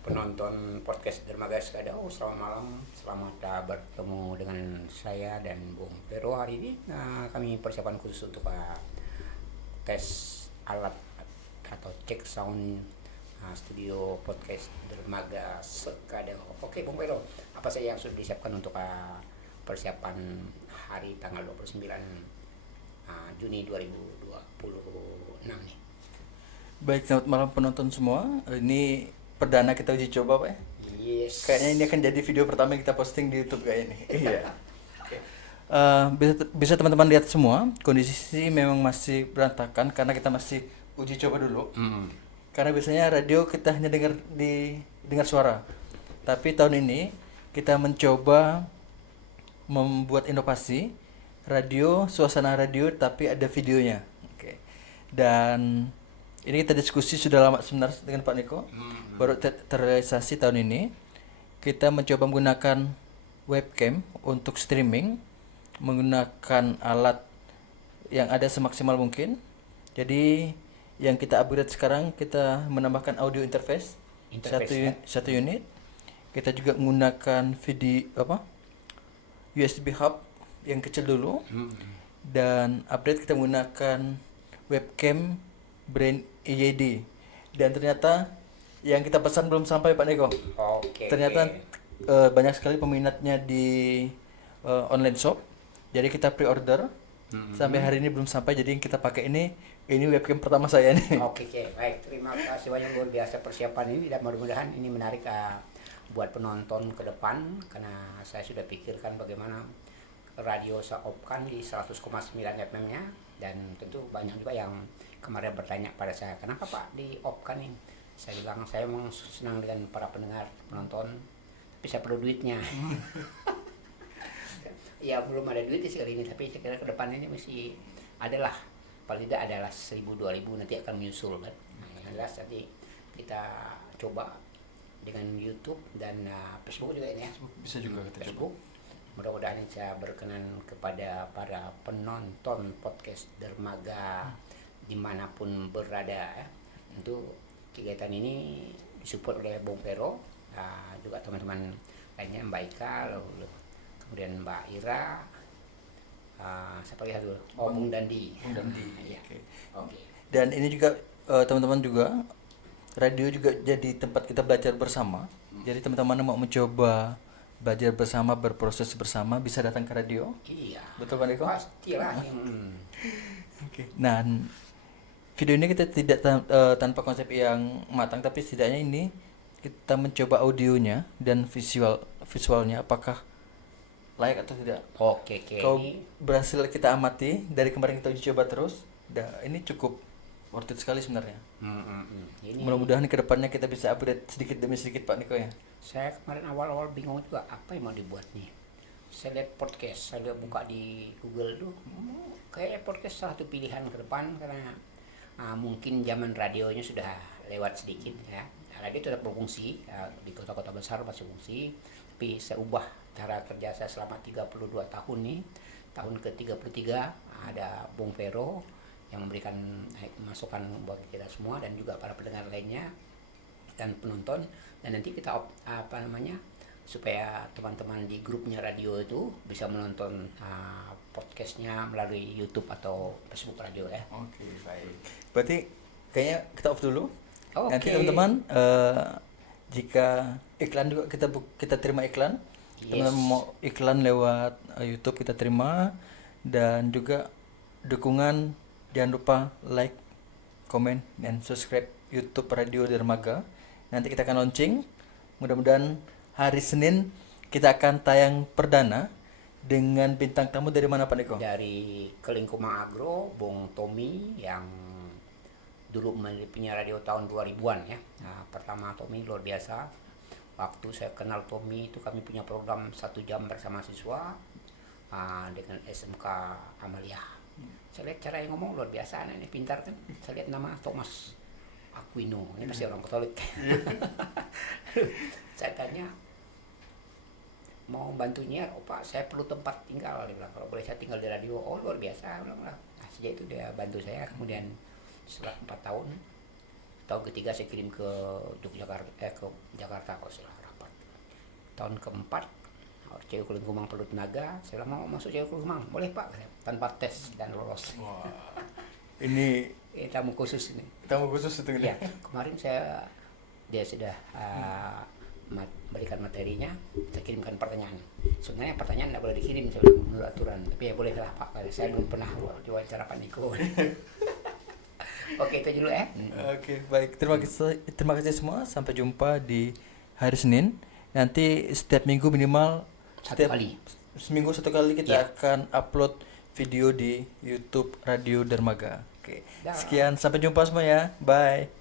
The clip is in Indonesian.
penonton podcast Dermaga Skadau, selamat malam, selamat bertemu dengan saya dan Bung Pero hari ini. Kami persiapan khusus untuk tes alat atau cek sound studio podcast Dermaga Skadau. Oke Bung Pero, apa saja yang sudah disiapkan untuk persiapan hari tanggal 29 Juni 2026 nih? Baik, selamat malam penonton semua. Ini perdana kita uji coba, Pak ya. Yes. Kayaknya ini akan jadi video pertama yang kita posting di YouTube kayaknya. Iya. Bisa teman-teman lihat semua, kondisi memang masih berantakan karena kita masih uji coba dulu. Karena biasanya radio kita hanya dengar suara. Tapi tahun ini kita mencoba membuat inovasi radio, suasana radio tapi ada videonya. Oke. Dan ini kita diskusi sudah lama sebenarnya dengan Pak Niko. Baru terrealisasi tahun ini. Kita mencoba menggunakan webcam untuk streaming, menggunakan alat yang ada semaksimal mungkin. Jadi yang kita upgrade sekarang, kita menambahkan audio interface satu unit. Kita juga menggunakan USB hub yang kecil dulu. Dan upgrade kita menggunakan webcam Brain EYD. Dan ternyata yang kita pesan belum sampai Pak Niko. Ternyata banyak sekali peminatnya di online shop. Jadi kita pre-order. Sampai hari ini belum sampai, jadi yang kita pakai ini webcam pertama saya nih. Oke, baik. Terima kasih banyak, luar biasa persiapan ini, dan mudah-mudahan ini menarik buat penonton ke depan, karena saya sudah pikirkan bagaimana radio saya opkan di 100,9 FM-nya, dan tentu banyak juga yang kemarin bertanya pada saya, kenapa Pak di opkan nih? Saya bilang saya memang senang dengan para pendengar, penonton, tapi saya perlu duitnya. Ya belum ada duit sekali ini, tapi saya kira ke depannya masih adalah, paling tidak adalah 1.000-2.000 nanti akan menyusul kan. Yang jelas nanti kita coba dengan YouTube dan Facebook juga ini ya. Bisa juga kita Facebook. Mudah-mudahan saya berkenan kepada para penonton podcast Dermaga dimanapun berada ya. Tentu kegiatan ini disupport oleh Bung Pero, juga teman-teman lainnya, Mbak Ika, kemudian Mbak Ira, siapa lagi dulu? Bung Dandi. Ya. Okay. Dan ini juga teman-teman juga, radio juga jadi tempat kita belajar bersama. Jadi teman-teman mau mencoba belajar bersama, berproses bersama, bisa datang ke radio. Iya. Betul Pak Niko? Pastilah. Oke. Nah, video ini kita tidak tanpa konsep yang matang, tapi setidaknya ini kita mencoba audionya dan visualnya apakah layak atau tidak. Oke. Kalau berhasil kita amati dari kemarin kita uji coba terus, ini cukup worth it sekali sebenarnya. Mudah-mudahan kedepannya kita bisa upgrade sedikit demi sedikit Pak Niko ya. Saya kemarin awal-awal bingung juga apa yang mau dibuat nih. Saya lihat podcast, saya buka di Google tuh, kayaknya podcast salah satu pilihan ke depan, karena mungkin zaman radionya sudah lewat sedikit ya. Radio tetap berfungsi, di kota-kota besar masih fungsi, tapi saya ubah cara kerja saya selama 32 tahun nih. Tahun ke-33 ada Bung Pero yang memberikan masukan buat kita semua dan juga para pendengar lainnya dan penonton, dan nanti kita supaya teman-teman di grupnya radio itu bisa menonton podcastnya melalui YouTube atau Facebook radio ya. Oke, baik. Berarti kayaknya kita off dulu. Nanti Oke. teman-teman jika iklan juga kita terima iklan. Yes. Teman-teman mau iklan lewat YouTube kita terima, dan juga dukungan jangan lupa like, comment, dan subscribe YouTube Radio Dermaga. Nanti kita akan launching. Mudah-mudahan hari Senin kita akan tayang perdana dengan bintang tamu dari mana Pak Niko? Dari Kelingkuma Agro, Bung Tommy yang dulu punya radio tahun 2000-an ya. Nah, pertama Tommy luar biasa. Waktu saya kenal Tommy itu kami punya program 1 jam bersama siswa dengan SMK Amalia. Saya lihat cara yang ngomong luar biasa, ini pintar kan. Saya lihat nama Thomas Aquino, ini pasti orang Katolik. Saya tanya, mau bantu nyiar, oh Pak saya perlu tempat tinggal, dia bilang, kalau boleh saya tinggal di radio. Oh luar biasa, bilang lah. Nah, sejak itu dia bantu saya, kemudian setelah 4 tahun tahun ketiga saya kirim ke ke Jakarta kalau salah rapat. Tahun keempat cewek kulit kumang perlu tenaga, saya bilang mau masuk cewek kulit kumang, boleh pak, tanpa tes dan lolos. Ini Tamu khusus ini. tamu khusus itu Ya, kemarin dia sudah berikan materinya, saya kirimkan pertanyaan. Sebenarnya pertanyaan tidak boleh dikirim saya bilang, menurut aturan, tapi ya boleh lah pak, saya belum pernah diwawancara Pak Niko. Oke, itu dulu ya. Oke, baik. Terima kasih semua. Sampai jumpa di hari Senin. Nanti setiap minggu minimal seminggu satu kali kita akan upload video di YouTube Radio Dermaga. Oke. Sekian, sampai jumpa semua ya. Bye.